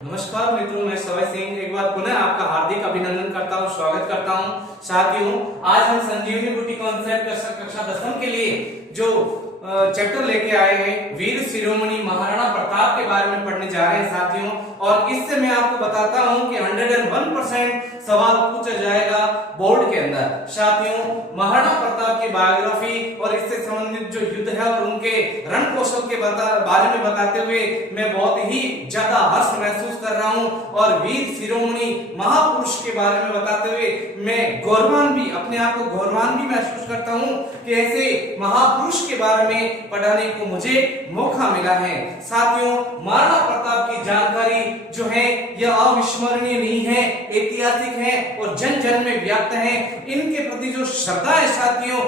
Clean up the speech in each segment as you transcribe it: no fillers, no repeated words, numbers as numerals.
नमस्कार मित्रों, मैं सवय सिंह एक बार पुनः आपका हार्दिक अभिनंदन करता हूं, स्वागत करता हूं। साथियों, आज हम संजीवनी बूटी कॉन्सेप्ट कक्षा 10वीं के लिए जो चैप्टर लेके आए हैं वीर शिरोमणि महाराणा प्रताप के बारे में पढ़ने जा रहे हैं साथियों। और इससे मैं आपको बताता हूं कि 101% सवाल पूछा जाएगा बोर्ड के अंदर। साथियों, महाराणा प्रताप की बायोग्राफी और इससे संबंधित जो युद्ध है और उनके रण कौशल के बारे में बताते हुए मैं बहुत ही ज्यादा हर्ष महसूस कर रहा हूं और वीर शिरोमणि महापुरुष के बारे में बताते हुए मैं अपने आप को गौरवान्वित भी महसूस करता हूं कि ऐसे महापुरुष के बारे में पढ़ाने को मुझे मौका मिला है। साथियों, महाराणा प्रताप की जानकारी जो है यह अविस्मरणीय नहीं है, ऐतिहासिक है और जन जन में व्याप्त है। इनके प्रति जो श्रद्धा है साथियों,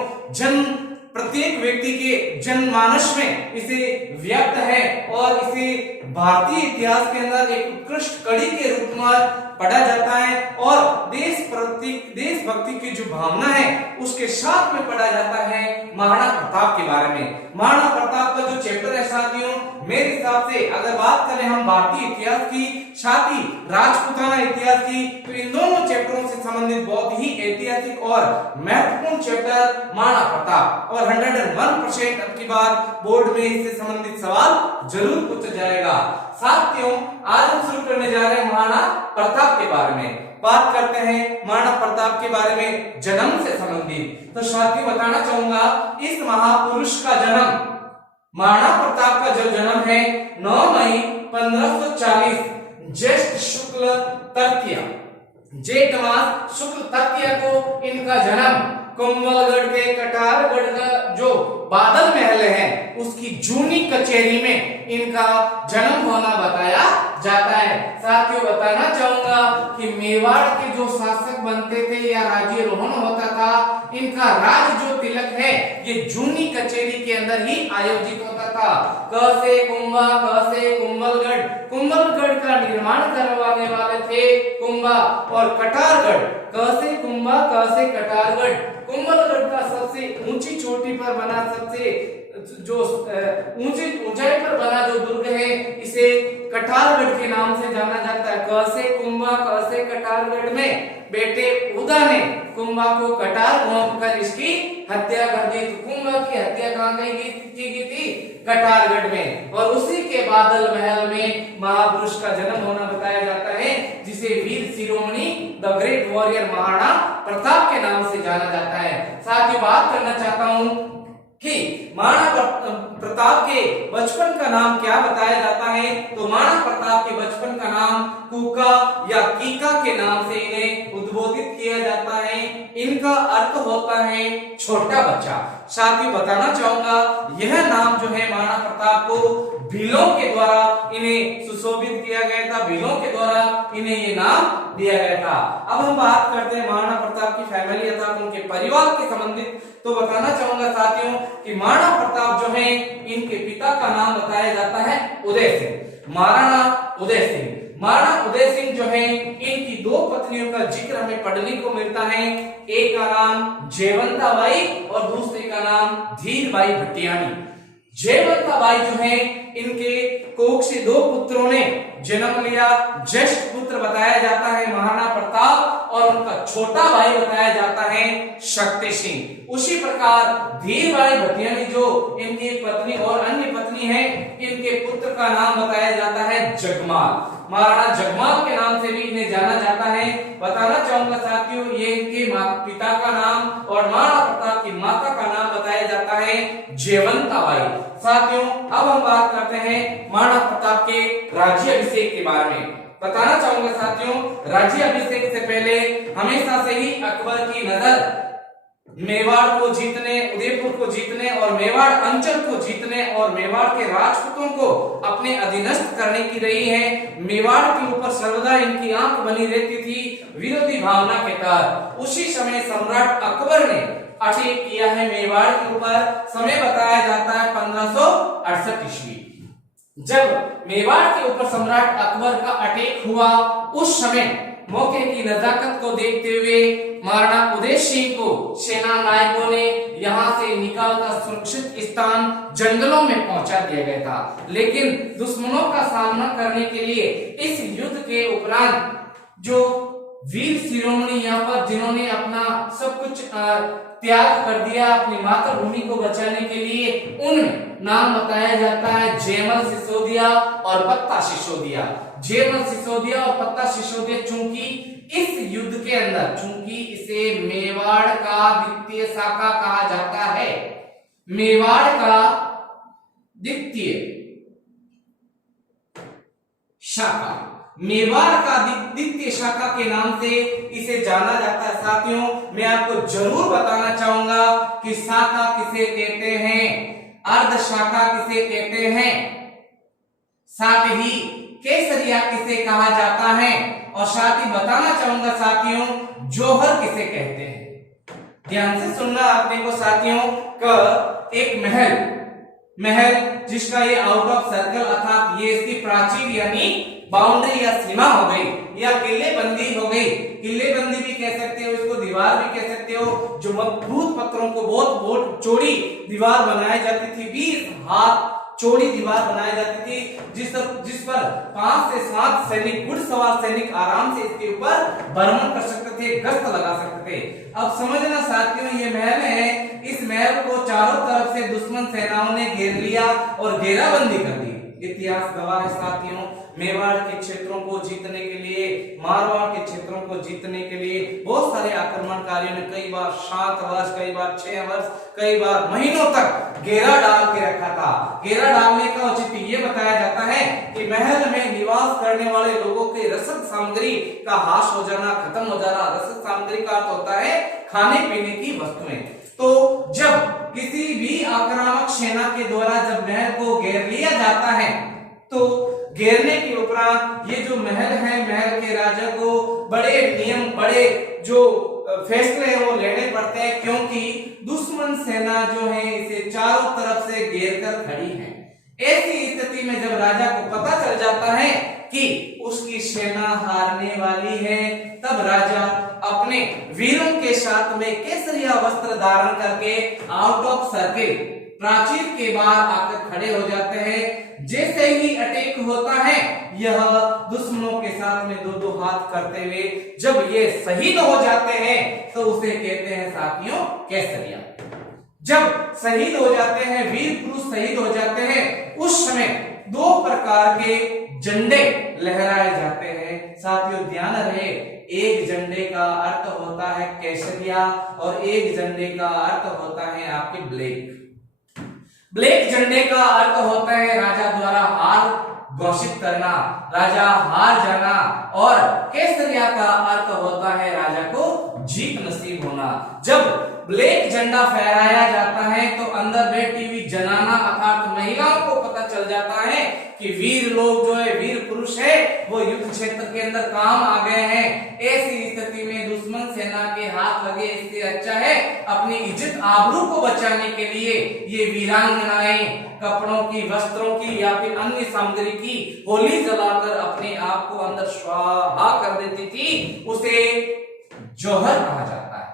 प्रत्येक व्यक्ति के जनमानस में इसे व्याप्त है और इसे भारतीय इतिहास के अंदर एक उत्कृष्ट कड़ी के रूप में पढ़ा जाता है और देशभक्ति की जो भावना है उसके साथ में पढ़ा जाता है महाराणा प्रताप के बारे में। महाराणा प्रताप का जो चैप्टर है साथियों, मेरे हिसाब से अगर बात करें हम भारतीय इतिहास की साथ ही राजपूताना इतिहास की, तो इन दोनों चैप्टरों से संबंधित बहुत ही ऐतिहासिक और महत्वपूर्ण चैप्टर महाराणा प्रताप और 101% अब की बार बोर्ड में इससे संबंधित सवाल जरूर पूछा जाएगा। साथियों, आज हम शुरू करने जा रहे हैं महाराणा प्रताप के बारे में। बात करते हैं महाराणा प्रताप के बारे में जन्म से संबंधित। तो साथियों, बताना चाहूंगा इस महापुरुष का जन्म, महाराणा प्रताप का जो जन्म है 9 मई 1540 ज्येष्ठ शुक्ल तृतीया, जेठ मास शुक्ल तृतीया को इनका जन्म कुंभलगढ़ के कटारगढ़ का जो बादल महल है उसकी जूनी कचेरी में इनका जन्म होना बताया जाता है। साथियों, बताना चाहूंगा कि मेवाड़ के जो शासक बनते थे या राज्यारोहण होता था, इनका राज जो तिलक है ये जूनी कचेरी के अंदर ही आयोजित होता था। क से कुंभा, क से कुंभलगढ़, कुंभलगढ़ का निर्माण करवाने वाले थे कुंभा और कटारगढ़, क से कुंभा, क से कटारगढ़, कुंभलगढ़ का सबसे ऊंची चोटी पर बना, सबसे जो ऊंचाई पर बना जो दुर्ग है इसे कटारगढ़ के नाम से जाना जाता है। क से कुंभा, क से कटारगढ़ में बेटे उदा ने कुंभा को कटार घोंप कर इसकी हत्या कर दी। तो कुंभा की हत्या कहां की गई थी? कटारगढ़ में। और उसी के बादल महल में महापुरुष का जन्म होना बताया जाता है, जिसे वीर शिरोमणि the great warrior Maharana Pratap के नाम से जाना जाता है। साथ ही बात करना चाहता हूं कि महाराणा प्रताप के बचपन का नाम क्या बताया जाता है। तो महाराणा प्रताप के बचपन का नाम कुका या कीका के नाम से इन्हें उद्बोधित किया जाता है। इनका अर्थ होता है छोटा बच्चा। साथ ही बताना चाहूंगा यह नाम जो है महाराणा प्रताप को भीलों के द्वारा इन्हें सुशोभित किया गया था, भीलों के द्वारा इन्हें ये नाम दिया गया था। अब हम बात करते हैं महाराणा प्रताप की फैमिली अर्थात उनके परिवार के संबंधित। तो बताना चाहूंगा साथियों कि महाराणा प्रताप जो है इनके पिता का नाम बताया जाता है उदय सिंह, महाराणा उदय सिंह। महाराणा उदय सिंह जो है इनकी 2 पत्नियों का जिक्र हमें पढ़ने को मिलता है। एक का नाम जयवंताबाई और दूसरे का नाम धीरबाई भट्टियानी। जयवंताबाई जो है इनके कोख से 2 पुत्रों ने जन्म लिया। ज्येष्ठ पुत्र बताया जाता है महाराणा प्रताप और उनका छोटा भाई बताया जाता है शक्ति सिंह। उसी प्रकार धीरबाई भट्टियानी जो इनकी पत्नी और अन्य पत्नी है, इनके पुत्र का नाम बताया जाता है जगमाल। महाराणा जगमाल के नाम से भी इन्हें जाना जाता है। बताना चाहूंगा साथियों ये इनके पिता का नाम और महाराणा प्रताप की माता का नाम बताया जाता है जयवंताबाई। साथियों, अब हम बात करते हैं महाराणा प्रताप के राज्याभिषेक के बारे में। बताना चाहूंगा साथियों, राज्याभिषेक से पहले हमेशा से ही अकबर की नजर मेवाड़ को जीतने, उदयपुर को जीतने और मेवाड़ अंचल को जीतने और मेवाड़ के राजपूतों को अपने अधीनस्थ करने की रही है। मेवाड़ के ऊपर सर्वदा इनकी आंख बनी रहती थी विरोधी भावना के तहत। उसी समय सम्राट अकबर ने अटैक किया है मेवाड़ के ऊपर। समय बताया जाता है 1568 ईस्वी। जब मेवाड़ के ऊपर सम्राट अकबर का अटैक हुआ उस समय मौके की नजाकत को देखते हुए महाराणा उदय सिंह को सेना नायकों ने यहाँ से निकालकर सुरक्षित स्थान जंगलों में पहुंचा दिया गया था। लेकिन दुश्मनों का सामना करने के लिए इस युद्ध के उपरांत जो वीर शिरोमणि यहाँ पर जिन्होंने अपना सब कुछ त्याग कर दिया अपनी मातृभूमि को बचाने के लिए, उनमें नाम बताया जाता है जयमल सिसोदिया और पत्ता सिसोदिया। जयमल सिसोदिया और पत्ता सिसोदिया चूंकि इस युद्ध के अंदर, चूंकि इसे मेवाड़ का द्वितीय शाखा कहा जाता है, मेवाड़ का द्वितीय शाखा, मेवाड़ का द्वितीय शाखा के नाम से इसे जाना जाता है। साथियों, मैं आपको जरूर बताना चाहूंगा कि शाखा किसे कहते हैं, अर्ध शाखा किसे कहते हैं, साथ ही केसरिया किसे कहा जाता है, और साथ ही बताना चाहूंगा साथियों जौहर किसे कहते हैं। ध्यान से सुनना आपने को साथियों का एक महल जिसका ये आउट ऑफ सर्कल अर्थात ये इसकी प्राचीर यानी बाउंड्री या सीमा हो गई या किले बंदी हो गई, किले बंदी भी कह सकते हो, इसको दीवार भी कह सकते हो, जो मजबूत पत्थरों को बहुत चौड़ी दीवार बनाई जाती थी, 20 हाथ चौड़ी दीवार बनाई जाती थी, जिस पर 5 से 7 सैनिक, घुड़सवार सैनिक आराम से इसके ऊपर भ्रमण कर सकते थे, गश्त लगा सकते थे। अब समझना साथियों, ये महल है, इस महल को चारों तरफ से दुश्मन सेनाओं ने घेर लिया और घेराबंदी कर दी। इतिहास गवाह है साथियों, मेवाड़ के क्षेत्रों को जीतने के लिए, मारवाड़ के क्षेत्रों को जीतने के लिए बहुत सारे आक्रमणकारियों ने कई बार 7 वर्ष, कई बार 6 वर्ष, कई बार महीनों तक घेरा डाल के रखा था। घेरा डालने का औचित्य ये बताया जाता है कि महल में निवास करने वाले लोगों के रसद सामग्री का हाश हो जाना, खत्म हो जाना। रसद सामग्री का अर्थ होता है खाने पीने की वस्तुएं। तो जब किसी भी आक्रामक सेना के द्वारा जब महल को घेर लिया जाता है, तो घेरने के उपरांत ये जो महल है, महल के राजा को बड़े नियम, बड़े जो फैसले हैं वो लेने पड़ते हैं, क्योंकि दुश्मन सेना जो है इसे चारों तरफ से घेर कर खड़ी है। ऐसी स्थिति में जब राजा को पता चल जाता है कि उसकी सेना हारने वाली है, तब राजा अपने वीरों के साथ में केसरिया वस्त्र धारण करके आउट ऑफ सर्किल प्राचीर के बाहर आकर खड़े हो जाते हैं। जैसे ही अटैक होता है, यह दुश्मनों के साथ में दो हाथ करते हुए जब ये शहीद हो जाते हैं, तो उसे कहते हैं साथियों केसरिया। जब शहीद हो जाते हैं, वीर पुरुष शहीद हो जाते हैं, उस समय 2 प्रकार के झंडे लहराए जाते हैं। साथियों ध्यान रहे, एक झंडे का अर्थ होता है केसरिया और एक झंडे का अर्थ होता है आपके ब्लैक। ब्लैक झंडे का अर्थ होता है राजा द्वारा हार घोषित करना, राजा हार जाना, और केसरिया का अर्थ होता है राजा को जीत नसीब होना। जब ब्लैक झंडा फहराया जाता है तो अंदर बैठी हुई जनाना अर्थात महिलाओं को पता चल जाता है कि वीर लोग जो है, वीर पुरुष है, वो युद्ध क्षेत्र के अंदर काम आ गए हैं। ऐसी स्थिति में दुश्मन सेना के हाथ लगे, इससे अच्छा है अपनी इज्जत आबरू को बचाने के लिए ये वीरांगनाएं कपड़ों की, वस्त्रों की या फिर अन्य सामग्री की होली जलाकर अपने आप को अंदर स्वाहा कर देती थी। उसे जौहर कहा जाता है।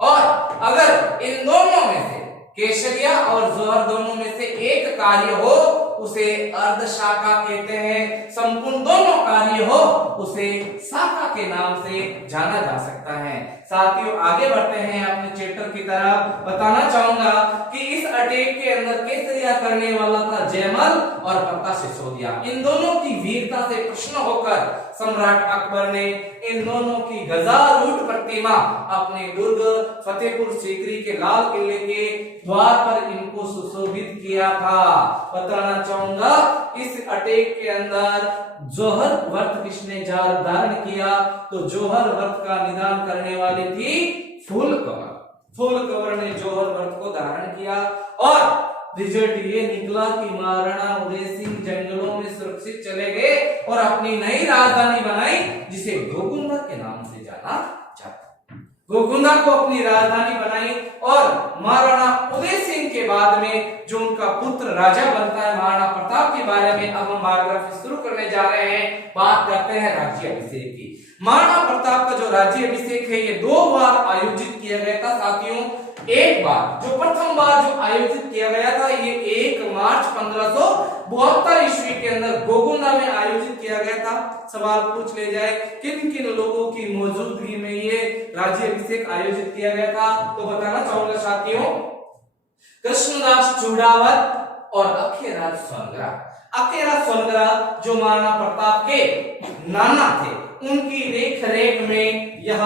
और अगर इन दोनों में से केसरिया और जौहर दोनों में से एक कार्य हो, उसे अर्ध शाखा कहते हैं। संपूर्ण दोनों कार्य हो, उसे शाखा के नाम से जाना जा सकता है। साथियों आगे बढ़ते हैं अपने चैप्टर की तरफ। बताना चाहूंगा कि इस अटैक के अंदर केसरिया करने वाला था जयमल और पत्ता सिसोदिया। इन दोनों की वीरता से प्रसन्न होकर सम्राट अकबर ने इन दोनों की गजारूढ़ प्रतिमा अपने दुर्ग फतेहपुर सीकरी के लाल किले के द्वार पर इनको सुशोभित किया था। बताना चाहूंगा इस अटैक के अंदर जौहर व्रत किसने धारण किया, तो जौहर व्रत का निदान करने वाली थी फूल कंवर। फूल कंवर ने जौहर व्रत को धारण किया और रिजल्ट ये निकला कि महाराणा उदय सिंह जंगलों में सुरक्षित चले गए और अपनी नई राजधानी बनाई, जिसे गोकुंदा के नाम से जाना जाता। गोकुंदा को अपनी राजधानी बनाई और महाराणा उदय सिंह के बाद में जो उनका पुत्र राजा बनता है महाराणा प्रताप के बारे में अब हम बायोग्राफी शुरू करने जा रहे हैं। बात करते हैं राज्याभिषेक की। महाराणा प्रताप का जो राज्याभिषेक है ये 2 बार आयोजित किया गया था साथियों। एक बार जो प्रथम बार जो आयोजित किया गया था ये 1 मार्च 1572 ईस्वी के अंदर गोगुंडा में आयोजित किया गया था। सवाल पूछ ले जाए किन किन लोगों की मौजूदगी में ये राज्याभिषेक आयोजित किया गया था, तो बताना चाहूंगा साथियों, कृष्णदास चूड़ावत और अखेराज सोनग्रा। अखेराज सोनग्रा जो महाराणा प्रताप के नाना थे, उनकी देख रेख में यह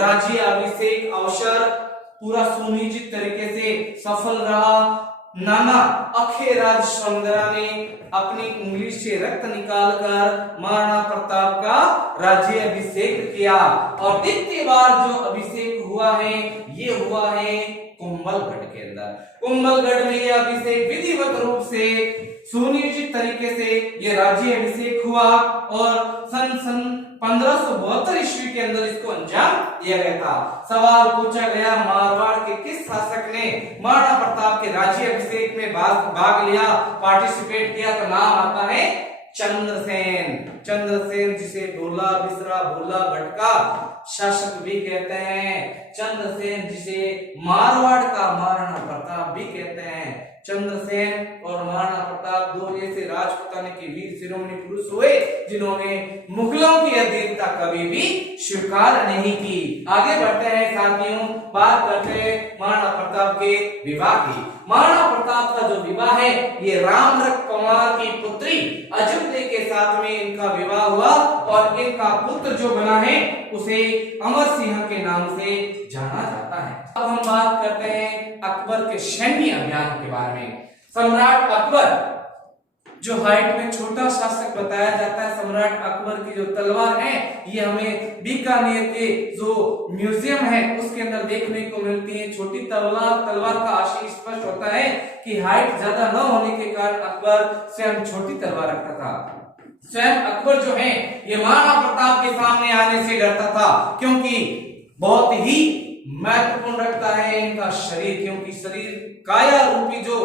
राज्याभिषेक अवसर पूरा सुनिश्चित तरीके से सफल रहा। नाना अखेराज सोनग्रा ने अपनी उंगली से रक्त निकालकर महाराणा प्रताप का राज्याभिषेक किया और द्वितीय बार जो अभिषेक हुआ है ये हुआ है कुंभलगढ़ के अंदर। कुंभलगढ़ में यह अभिषेक विधिवत रूप से सुनिश्चित तरीके से ये राज्याभिषेक हुआ और सन 1572 ईस्वी के अंदर इसको अंजाम दिया गया था। सवाल पूछा गया मारवाड़ के किस शासक ने महाराणा प्रताप के राज्याभिषेक में भाग लिया, पार्टिसिपेट किया, तो नाम आता है चंद्रसेन। चंद्रसेन जिसे भोला बिसरा भोला भटका शासक भी कहते हैं, चंद्रसेन जिसे मारवाड़ का महाराणा प्रताप भी कहते हैं। चंद्रसेन और महाराणा प्रताप 2 ऐसे राजपूताने के वीर शिरोमणि पुरुष हुए जिन्होंने मुगलों की अधीनता कभी भी स्वीकार नहीं की। आगे बढ़ते हैं साथियों, बात करते हैं महाराणा प्रताप के विवाह की। महाराणा प्रताप का जो विवाह है ये रामरख पंवार की पुत्री अजुदे के साथ में इनका विवाह हुआ और इनका पुत्र जो बना है उसे अमर सिंह के नाम से जाना जाता है। अब हम बात करते हैं अकबर के सैन्य अभियान के बारे में। सम्राट अकबर जो हाइट में छोटा शासक बताया जाता है, सम्राट अकबर की जो तलवार है ये हमें बीकानेर के जो म्यूजियम है उसके अंदर देखने को मिलती है। छोटी तलवार का आशय स्पष्ट होता है कि हाइट ज्यादा न होने के कारण अकबर स्वयं छोटी तलवार रखता था। स्वयं अकबर जो है ये महाराणा प्रताप के सामने आने से डरता था क्योंकि बहुत ही महत्वपूर्ण रखता है इनका शरीर, क्योंकि शरीर काया रूपी जो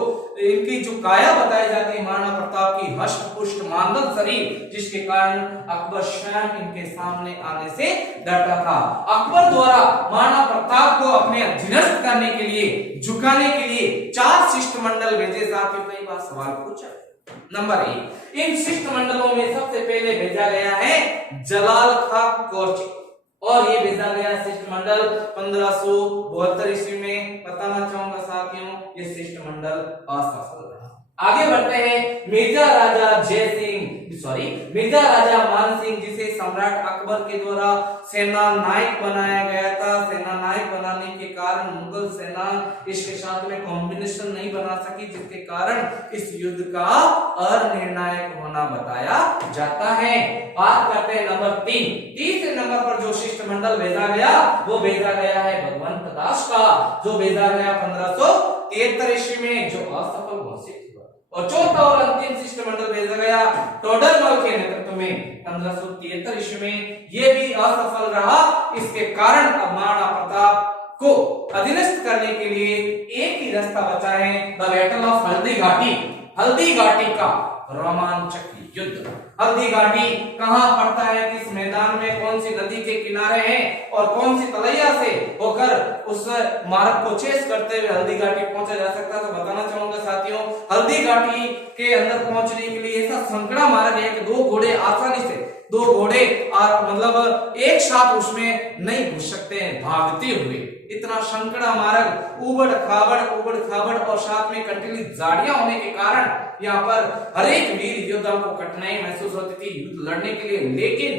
इनकी जो काया बताई जाती है महाराणा प्रताप की हष्ट पुष्ट मानव शरीर, जिसके कारण अकबर स्वयं इनके सामने आने से डरता था। अकबर द्वारा महाराणा प्रताप को अपने अधीनस्थ करने के लिए, झुकाने के लिए 4 शिष्टमंडल भेजे। साथियों कई बार सवाल पूछा। नंबर 1, इन शिष्टमंडलों में सबसे पहले भेजा गया है जलाल खां कोर्ची और ये भेजा गया शिष्टमंडल 1572 ईस्वी में। बताना चाहूंगा साथियों ये शिष्टमंडल असफल रहा। आगे बढ़ते हैं मिर्जा राजा मान सिंह जिसे सम्राट अकबर के द्वारा सेना नायक बनाया गया था। सेना नायक बनाने के कारण मुगल सेना इसके साथ में कॉम्बिनेशन नहीं बना सकी, जिसके कारण इस युद्ध का अनिर्णायक होना बताया जाता है। बात करते हैं नंबर 3। तीसरे नंबर पर जो शिष्टमंडल भेजा गया वो भेजा गया है भगवंत दास का, जो भेजा गया 1573 ईस्वी में, जो असफल घोषित हुआ। और चौथा और अंतिम शिष्टमंडल भेजा गया टोडरमल के नेतृत्व में 1573 ईस्वी में, ये भी असफल रहा। इसके कारण अब महाराणा प्रताप को अधीनस्थ करने के लिए एक ही रास्ता बचा है, the battle of Haldi Ghati का रोमांचक युद्ध। हल्दी घाटी कहां पड़ता है, किस मैदान में, कौन सी नदी के किनारे है और कौन सी तलैया से होकर उस मार्ग को चेस करते हुए हल्दी घाटी पहुंचा जा सकता है, तो बताना चाहूंगा साथियों हल्दी घाटी के अंदर पहुंचने के लिए ऐसा संकड़ा मार्ग है कि 2 घोड़े आसानी से, 2 घोड़े मतलब एक साथ उसमें नहीं घुस सकते हैं भागते हुए। इतना संकड़ा मार्ग, उबड़ खाबड़ और साथ में कंटीली झाड़ियां होने के कारण यहाँ पर हर एक वीर योद्धा को कठिनाई महसूस होती थी युद्ध लड़ने के लिए। लेकिन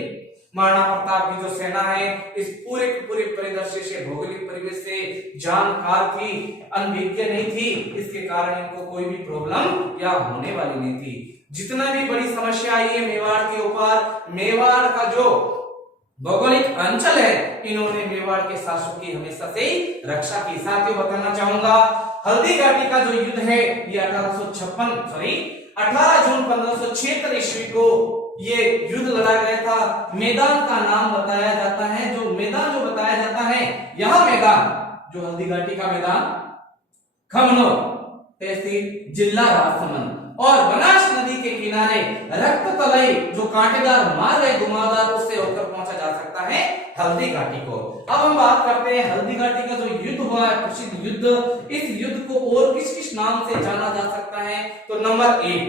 महाराणा प्रताप की जो सेना है इस पूरे परिदृश्य से, भौगोलिक परिवेश से जानकार थी, अनभिज्ञ नहीं थी, इसके कारण इनको कोई भी प्रॉब्लम या होने वाली नहीं थी। जितना भी बड़ी समस्या आई है मेवाड़ के ऊपर, मेवाड़ का जो भौगोलिक अंचल है इन्होंने मेवाड़ के शासकों की हमेशा से रक्षा की। साथियों बताना चाहूंगा हल्दी घाटी का जो युद्ध है ये 18 जून 1576 ईस्वी को ये युद्ध लड़ा गया था। मैदान का नाम बताया जाता है, जो मैदान जो बताया जाता है, यह मैदान जो हल्दी घाटी का मैदान खमनोर तहसील जिला राजसमंद। और बनास नदी के किनारे रक्त तलई जो कांटेदार मार्ग है घुमावदार, उससे होकर पहुंचा जा सकता है हल्दी घाटी को। अब हम बात करते हैं हल्दी घाटी का जो युद्ध हुआ है, प्रसिद्ध युद्ध, इस युद्ध को और किस किस नाम से जाना जा सकता है? तो नंबर 1,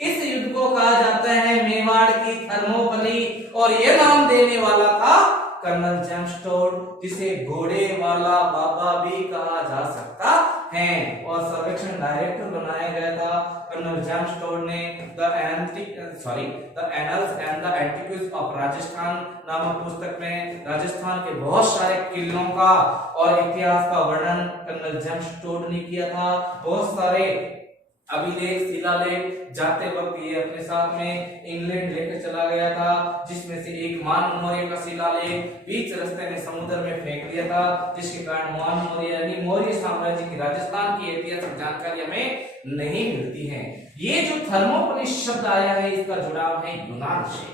इस युद्ध को कहा जाता है मेवाड़ की थर्मोपली, और यह नाम देने वाला था कर्नल जेम्स टोड, जिसे घोड़े वाला बाबा भी कहा जा सकता है। और सर्वेक्षण डायरेक्टर बनाया गया था कर्नल जेम्स टोड ने the annuls and the antiquities of Rajasthan नामक पुस्तक में राजस्थान के बहुत सारे किलों का और इतिहास का वर्णन कर्नल जेम्स टोड ने किया था। बहुत सारे अभिलेख शिलालेख जाते वक्त ये अपने साथ में इंग्लैंड लेकर चला गया था, जिसमें से एक मान मौर्य का शिलालेख बीच रास्ते में समुद्र में फेंक दिया था, जिसके कारण मान मौर्य यानी मौर्य साम्राज्य की राजस्थान की ऐतिहासिक जानकारी हमें नहीं मिलती है। ये जो थर्मोपली शब्द आया है, इसका जुड़ाव है यूनान से।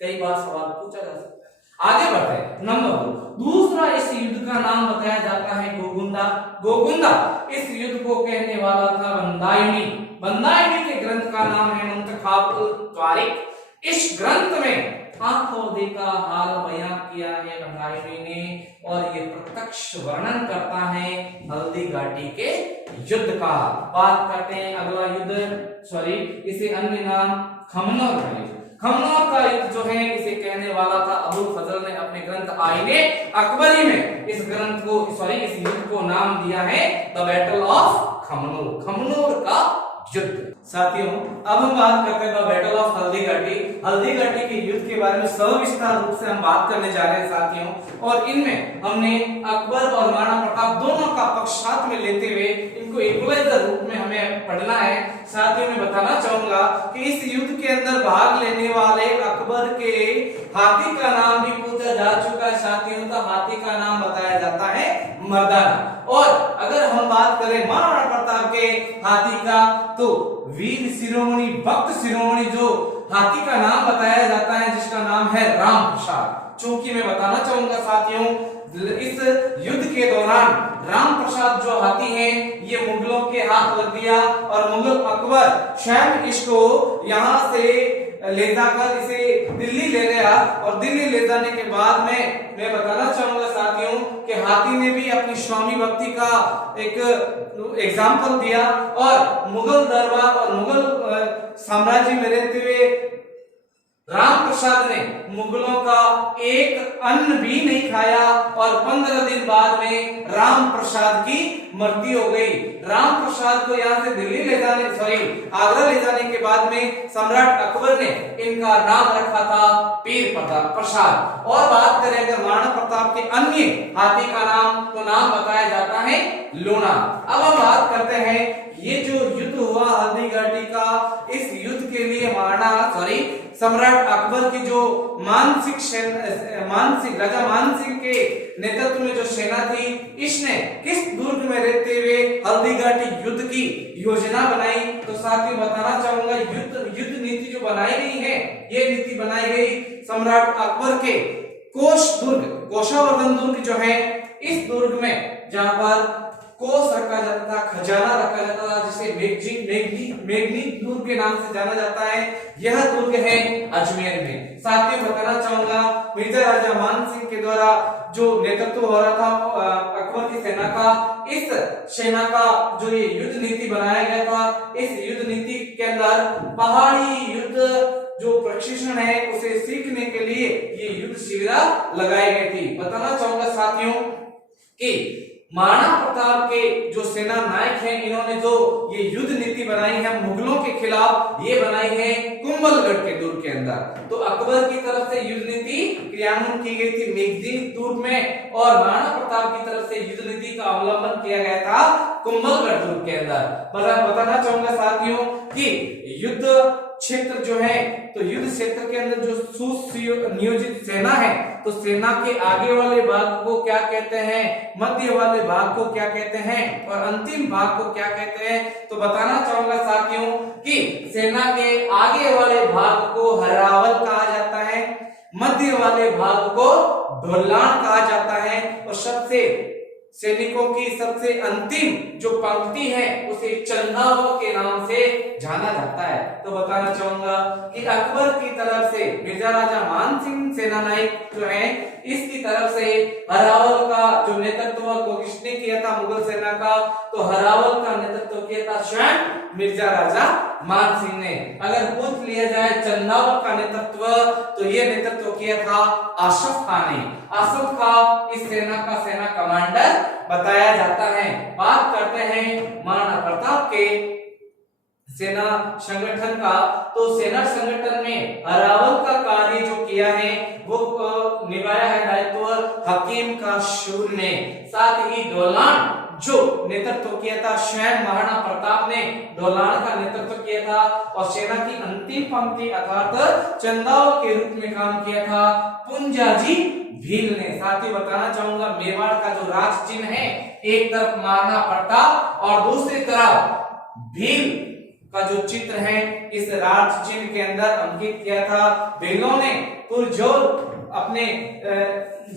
कई बार सवाल पूछा जा सकता है। आगे बढ़ते हैं। नंबर 2, दूसरा इस युद्ध का नाम बताया जाता है गोगुंदा। गोगुंदा इस युद्ध को कहने वाला था बंदायनी। बंदायनी के ग्रंथ का नाम है मुंतखाबुल त्वारिक। इस ग्रंथ में आंखों देखा हाल बयां किया है बंदायनी ने, और ये प्रत्यक्ष वर्णन करता है हल्दी घाटी के युद्ध का। बात करते हैं अगला युद्ध, इसे अन्य नाम खमनोर का युद्ध। खमनोर का युद्ध जो है, इसे कहने वाला था अबुल फजल ने अपने ग्रंथ आईने अकबरी में इस युद्ध को नाम दिया है the battle of Khamnor, Khamnor का युद्ध। साथियों, अब हम बात करते हैं the battle of Haldi Ghati. Haldi Ghati के युद्ध के बारे में सविस्तार रूप से हम बात करने जा रहे हैं साथियों, और इनमें हमने अकबर और महाराणा प्रताप दोनों का पक्ष साथ में लेते हुए इनको इक्वलाइजर रूप में हमें पढ़ना है। साथियों, मैं बताना चाहूंगा कि इस युद्ध के अंदर भाग लेने वाले अकबर के हाथी का नाम भी पूछा जा चुका है साथियों। तो हाथी का नाम बताया जाता है मर्दाना। और अगर हम बात करें महाराणा प्रताप के हाथी का, तो वीर शिरोमणि भक्त शिरोमणि जो हाथी का नाम बताया जाता है, जिसका नाम है राम प्रसाद। चूंकि मैं बताना चाहूंगा साथियों, इस युद्ध के दौरान राम प्रसाद जो हाथी हैं, ये मुगलों के हाथ लग गया, और मुगल अकबर स्वयं इसको यहाँ से ले जाकर इसे दिल्ली ले गया। और दिल्ली ले जाने के बाद में मैं बताना चाहूंगा साथियों कि हाथी ने भी अपनी स्वामी भक्ति का एक एग्जाम्पल दिया, और मुगल दरबार और मुगल साम्राज्य में रहते हुए राम प्रसाद ने मुगलों का एक अन्न भी नहीं खाया, और 15 दिन बाद में राम प्रसाद की मृत्यु हो गई। राम प्रसाद को यहाँ से दिल्ली ले जाने आगरा ले जाने के बाद में सम्राट अकबर ने इनका नाम रखा था पीर प्रसाद। और बात करें अगर महाराणा प्रताप के अन्य हाथी का नाम, तो नाम बताया जाता है लूणा। अब हम बात करते हैं ये जो युद्ध हुआ हल्दी घाटी का, इस युद्ध के लिए सम्राट अकबर की जो राजा मानसिंह के नेतृत्व में जो सेना थी, इसने किस दुर्ग में रहते हुए हल्दी घाटी युद्ध की योजना बनाई? तो साथियों, बताना चाहूंगा युद्ध नीति जो बनाई गई है, ये नीति बनाई गई सम्राट अकबर के कोषावर्धन दुर्ग जो है, इस दुर्ग में जहां पर कोष रखा जाता था, खजाना रखा जाता था, जिसे मेघनी दुर्ग के नाम से जाना जाता है। यह दुर्ग है अजमेर में। साथियों, बताना चाहूंगा मिर्जा राजा मान सिंह के द्वारा जो नेतृत्व हो रहा था अकबर की सेना का, इस सेना का जो ये युद्ध नीति बनाया गया था, इस युद्ध नीति के अंदर पहाड़ी युद्ध जो प्रशिक्षण है उसे सीखने के लिए ये युद्ध शिविर लगाई गई थी। बताना चाहूंगा साथियों कि महाराणा प्रताप के जो सेना नायक हैं, इन्होंने जो ये युद्ध नीति बनाई है मुगलों के खिलाफ, ये बनाई है कुंभलगढ़ के दुर्ग के अंदर। तो अकबर की तरफ से युद्ध नीति क्रियान्वयन की गई थी मेघजी दुर्ग में, और महाराणा प्रताप की तरफ से युद्ध नीति का अवलंबन किया गया था कुंभलगढ़ दुर्ग के अंदर। बताना चाहूंगा साथियों कि युद्ध क्षेत्र जो है, तो युद्ध क्षेत्र के अंदर जो सुनियोजित सेना है, तो सेना के आगे वाले भाग को क्या कहते हैं, मध्य वाले भाग को क्या कहते हैं, और अंतिम भाग को क्या कहते हैं? तो बताना चाहूंगा साथियों कि सेना के आगे वाले भाग को हरावल कहा जाता है, मध्य वाले भाग को ढोलान कहा जाता है, और सबसे सैनिकों की सबसे अंतिम जो पंक्ति है उसे चंदावत के नाम से जाना जाता है। तो बताना चाहूंगा कि अकबर की तरफ से मिर्जा राजा मान सिंह सेनानायक जो है इसकी तरफ से हरावल का जो नेतृत्व को किसने किया था मुगल सेना का, तो हरावल का नेतृत्व किया था स्वयं मिर्जा राजा मान सिंह ने। अगर पूछ लिया जाए चंदावत का नेतृत्व, तो ये नेतृत्व किया था आसफ खान ने। आसफ खान इस सेना का सेना कमांडर बताया जाता है। बात करते हैं महाराणा प्रताप के सेना संगठन का, तो सेना संगठन में हरावल का कार्य जो किया है वो निभाया है दायित्व हकीम का शूर ने। साथ ही डोलान जो नेतृत्व किया था स्वयं महाराणा प्रताप ने डोलान का नेतृत्व किया था, और सेना की अंतिम पंक्ति अर्थात चंदावत के रूप में काम किया था पुंजाजी भील ने। साथ ही बताना चाहूंगा मेवाड़ का जो राज चिन्ह है, एक तरफ महाराणा प्रताप और दूसरी तरफ भील का जो चित्र है इस राज चिन्ह के अंदर अंकित किया था भीलों ने पुरजोर अपने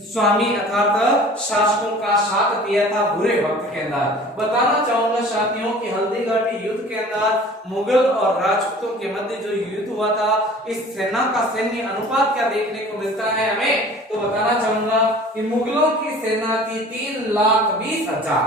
स्वामी अर्थात शासकों का साथ दिया था बुरे वक्त के अंदर। बताना चाहूंगा साथियों कि हल्दी घाटी युद्ध के अंदर मुगल और राजपूतों के मध्य जो युद्ध हुआ था, इस सेना का सैन्य अनुपात क्या देखने को मिलता है हमें, तो बताना चाहूंगा कि मुगलों की सेना थी 3,20,000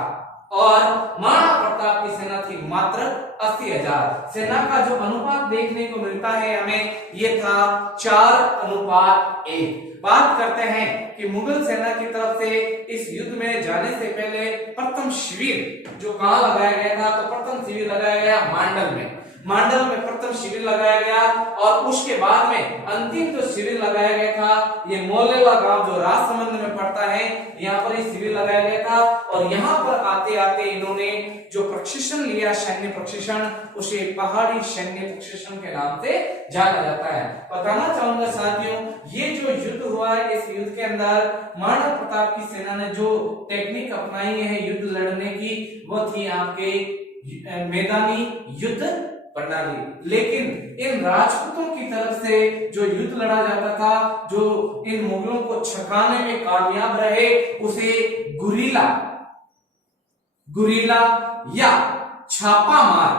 और महाराणा प्रताप की सेना थी मात्र 80,000। सेना का जो अनुपात देखने को मिलता है हमें, ये था 4:1। बात करते हैं कि मुगल सेना की तरफ से इस युद्ध में जाने से पहले प्रथम शिविर जो कहां लगाया गया था, तो प्रथम शिविर लगाया गया मांडल में। मांडल में प्रथम शिविर लगाया गया, और उसके बाद में अंतिम जो शिविर लगाया गया था ये मोलेला गांव जो राजसमंद में पड़ता है, यहाँ पर ही शिविर लगाया गया था। और यहाँ पर आते आते इन्होंने जो प्रशिक्षण लिया सैन्य प्रशिक्षण, उसे पहाड़ी सैन्य प्रशिक्षण के नाम से जाना जाता है। बताना चाहूंगा साथियों, ये जो युद्ध हुआ है इस युद्ध के अंदर महाराणा प्रताप की सेना ने जो टेक्निक अपनाई है युद्ध लड़ने की, वो थी आपके मैदानी युद्ध प्रणाली। लेकिन इन राजपूतों की तरफ से जो युद्ध लड़ा जाता था, जो इन मुगलों को छकाने में कामयाब रहे, उसे गुरीला या छापामार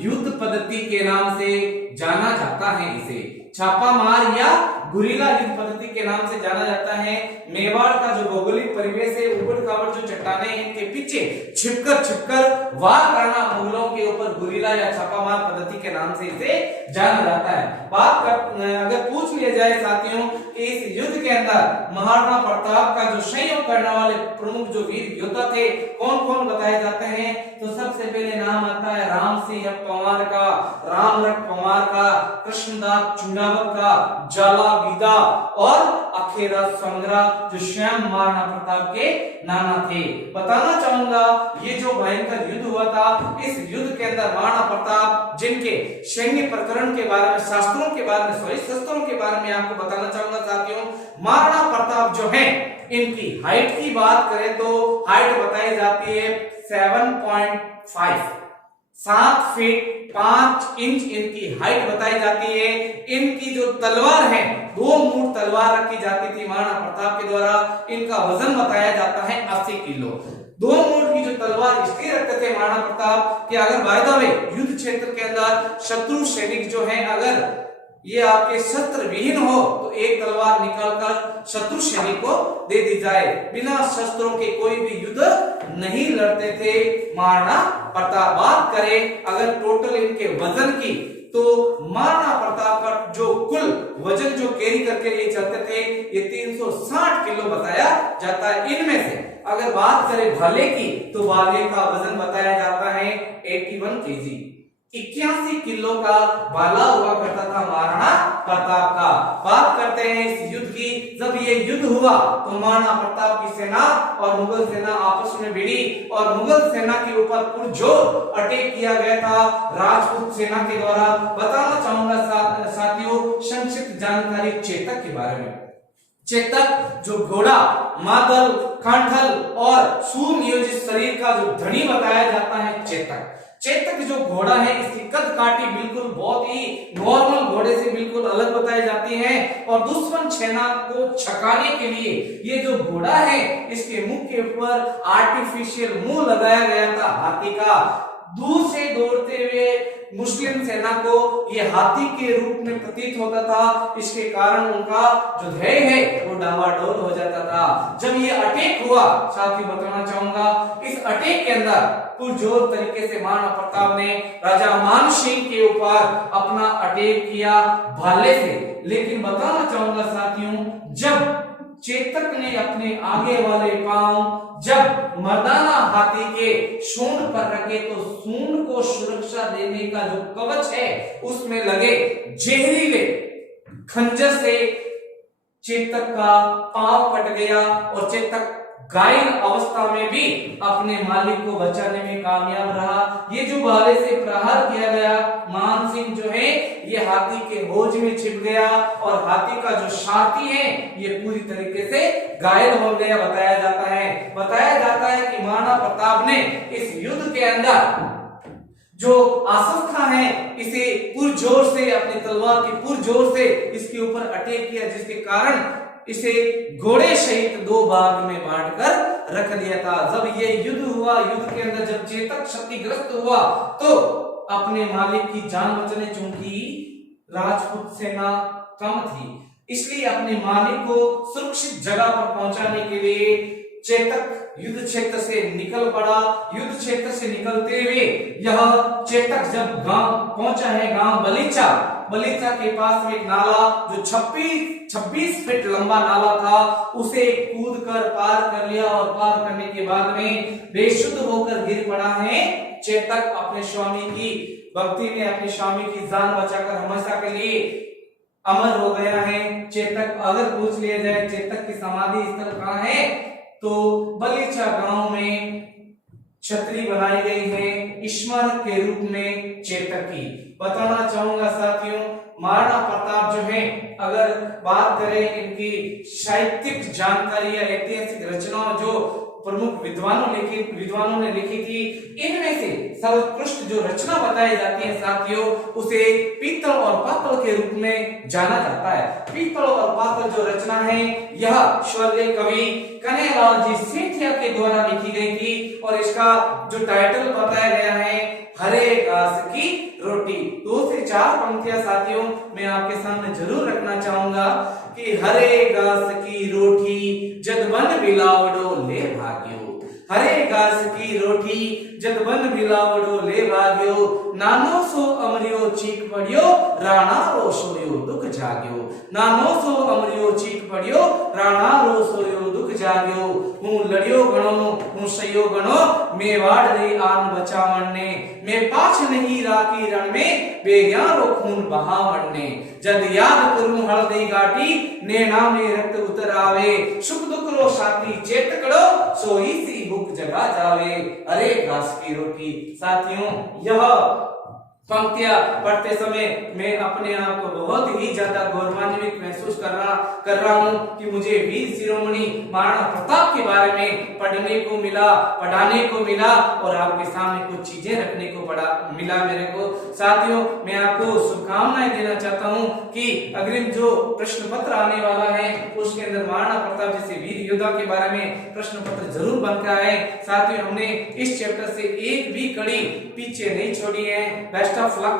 युद्ध पद्धति के नाम से जाना जाता है। इसे छापामार या गुरीला युद्ध पद्धति के नाम से जाना जाता है। मेवाड़ का जो भौगोलिक परिवेश है, ऊबड़ खाबड़ जो चट्टाने हैं, इनके पीछे छिपकर वार करना मुगलों के ऊपर गुरीला या छापामार पद्धति के नाम से इसे जाना जाता है। अगर पूछ लिया जाए साथियों कि इस युद्ध के अंदर महाराणा प्रताप का जो सहयोग करने वाले प्रमुख जो वीर योद्धा थे कौन कौन बताए जाते हैं, तो सबसे पहले नाम आता है राम सिंह पंवार का, रामरख पंवार का, कृष्णदास चुनावत का, जाला बीदा और अखेरा संग्रा जो स्वयं महाराणा प्रताप के नाना थे। बताना चाहूंगा ये जो भयंकर युद्ध हुआ था, इस युद्ध के अंदर महाराणा प्रताप जिनके सैन्य प्रकरण के बारे में, शास्त्रों के बारे में, सॉरी शस्त्रों के बारे में आपको बताना चाहूंगा साथियों, महाराणा प्रताप जो है इनकी हाइट की बात करें तो हाइट बताई जाती है 7.5, 7 फीट 5 इंच इनकी हाइट बताई जाती है। इनकी जो तलवार है 2 मूठ तलवार रखी जाती थी महाराणा प्रताप के द्वारा। इनका वजन बताया जाता है 80 किलो। 2 मूठ की जो तलवार इसलिए रखते थे महाराणा प्रताप कि अगर बाय द वे युद्ध क्षेत्र के अंदर शत्रु सैनिक जो है अगर ये आपके शस्त्र विहीन हो तो एक तलवार निकालकर शत्रु सैनिक को दे दी जाए। बिना शस्त्रों के कोई भी युद्ध नहीं लड़ते थे महाराणा प्रताप। बात करें अगर टोटल इनके वजन की, तो महाराणा प्रताप का जो कुल वजन जो कैरी करके ये चलते थे ये 360 किलो बताया जाता है। इनमें से अगर बात करें भाले की, तो भाले का वजन बताया जाता है 81 केजी। 81 किलो का भाला हुआ करता था महाराणा प्रताप का। बात करते हैं इस युद्ध की, जब ये युद्ध हुआ तो महाराणा प्रताप की सेना और मुगल सेना आपस में भिड़ी और मुगल सेना के ऊपर पुरजोर अटैक किया गया था राजपूत सेना के द्वारा। बताना चाहूंगा साथियों संक्षिप्त जानकारी चेतक के बारे में। चेतक जो घोड़ा, मादल, कांठल और सुनियोजित शरीर का जो धनी बताया जाता है चेतक। चेतक जो घोड़ा है इसकी कद काठी बिल्कुल बहुत ही नॉर्मल घोड़े से बिल्कुल अलग बताई जाती है और दुश्मन सेना को छकाने के लिए ये जो घोड़ा है इसके मुख के ऊपर आर्टिफिशियल मुंह लगाया गया था हाथी का। दूर से दौड़ते हुए मुस्लिम सेना को ये हाथी के रूप में प्रतीत होता था, इसके कारण उनका जो धैर्य है वो डावाडोल हो जाता था। जब ये अटैक हुआ, साथ ही बताना चाहूंगा इस अटैक के अंदर पुरजोर तरीके से महाराणा प्रताप ने राजा मान सिंह के ऊपर अपना अटैक किया भाले से। लेकिन बताना चाहूंगा साथियों, जब चेतक ने अपने आगे वाले पांव जब मर्दाना हाथी के सूंड पर रखे तो सूंड को सुरक्षा देने का जो कवच है उसमें लगे जहरीले खंजर से चेतक का पांव कट गया और चेतक घायल अवस्था में भी अपने मालिक को बचाने में कामयाब रहा। ये जो भाले से प्रहार किया गया, मान सिंह जो है ये हाथी के होज में छिप गया और हाथी का जो सारथी है ये पूरी तरीके से घायल हो गया बताया जाता है। बताया जाता है कि महाराणा प्रताप ने इस युद्ध के अंदर जो आसफ खां है इसे पुरजोर से अपनी तलवार की पुरजोर से इसके ऊपर अटैक किया, जिसके कारण इसे घोड़े सहित दो भाग में बांटकर रख दिया था। जब ये युद्ध हुआ, युद्ध के अंदर जब चेतक क्षतिग्रस्त हुआ तो अपने मालिक की जान बचाने, चूंकि राजपूत सेना कम थी इसलिए अपने मालिक को सुरक्षित जगह पर पहुंचाने के लिए चेतक युद्ध क्षेत्र से निकल पड़ा। युद्ध क्षेत्र से निकलते हुए यह चेतक जब गांव पहुंचा है, गांव बलीचा के पास में एक नाला जो 26 फीट लंबा नाला था उसे कूद कर पार कर लिया और पार करने के बाद में बेशुद्ध होकर गिर पड़ा है। चेतक अपने स्वामी की भक्ति में अपने स्वामी की जान बचाकर हमेशा के लिए अमर हो गया है। चेतक अगर पूछ लिया जाए चेतक की समाधि स्थल कहाँ है तो बलीचा गांव में छतरी बनाई गई है स्मारक के रूप में चेतक की। बताना चाहूंगा साथियों, महाराणा प्रताप जो है अगर बात करें इनकी साहित्यिक जानकारी या ऐतिहासिक रचनाओं जो प्रमुख विद्वानों ने लिखी थी, इनमें से सर्वोत्कृष्ट जो रचना बताई जाती है साथियों उसे पीतल और पातल के रूप में जाना जाता है। पीतल और पातल जो रचना है यह स्वर्गीय कवि कन्हैयालाल जी सेठिया के द्वारा लिखी गई थी और इसका जो टाइटल बताया गया है हरे घास की रोटी। 2 से 4 पंक्तियां साथियों मैं आपके सामने जरूर रखना चाहूंगा कि हरे घास की रोटी जद बन बिलावड़ो ले भाग्यो, हरे घास की रोटी जद बन बिलावड़ो ले भाग्यो, नानो सो अमरियो चीक पड़ियो राणा रो सोयो दुख जाग्यो, नानो सो अमरियो चीक पड़ियो राणा रो सोयो दुख जाग्यो, हूं लड़ियो गणो हूं सयो गणो मेवाड़ दे आन बचावन ने, मैं पाछ नहीं राखी रण में बेग्या रो खून बहावन ने, जद याद करूं हल्दी घाटी नैना में रक्त उतर आवे, सुख दुख रो साथी चेतकड़ो सोई सी भूख जगा जावे, अरे घास की रोटी। साथियों यह पंक्तियां पढ़ते समय मैं अपने आप को बहुत ही ज्यादा गौरवान्वित महसूस कर रहा हूं कि मुझे वीर शिरोमणि महाराणा प्रताप के बारे में पढ़ने को मिला, पढ़ाने को मिला और आपके सामने कुछ चीजें रखने को मिला मेरे को। साथियों मैं आपको शुभकामनाएं देना चाहता हूं कि अग्रिम जो प्रश्न पत्र आने वाला है उसके अंदर महाराणा प्रताप जैसे वीर योद्धा के बारे में प्रश्न पत्र जरूर बनकर आए। साथियों हमने इस चैप्टर से एक भी कड़ी पीछे नहीं छोड़ी है। Best of luck.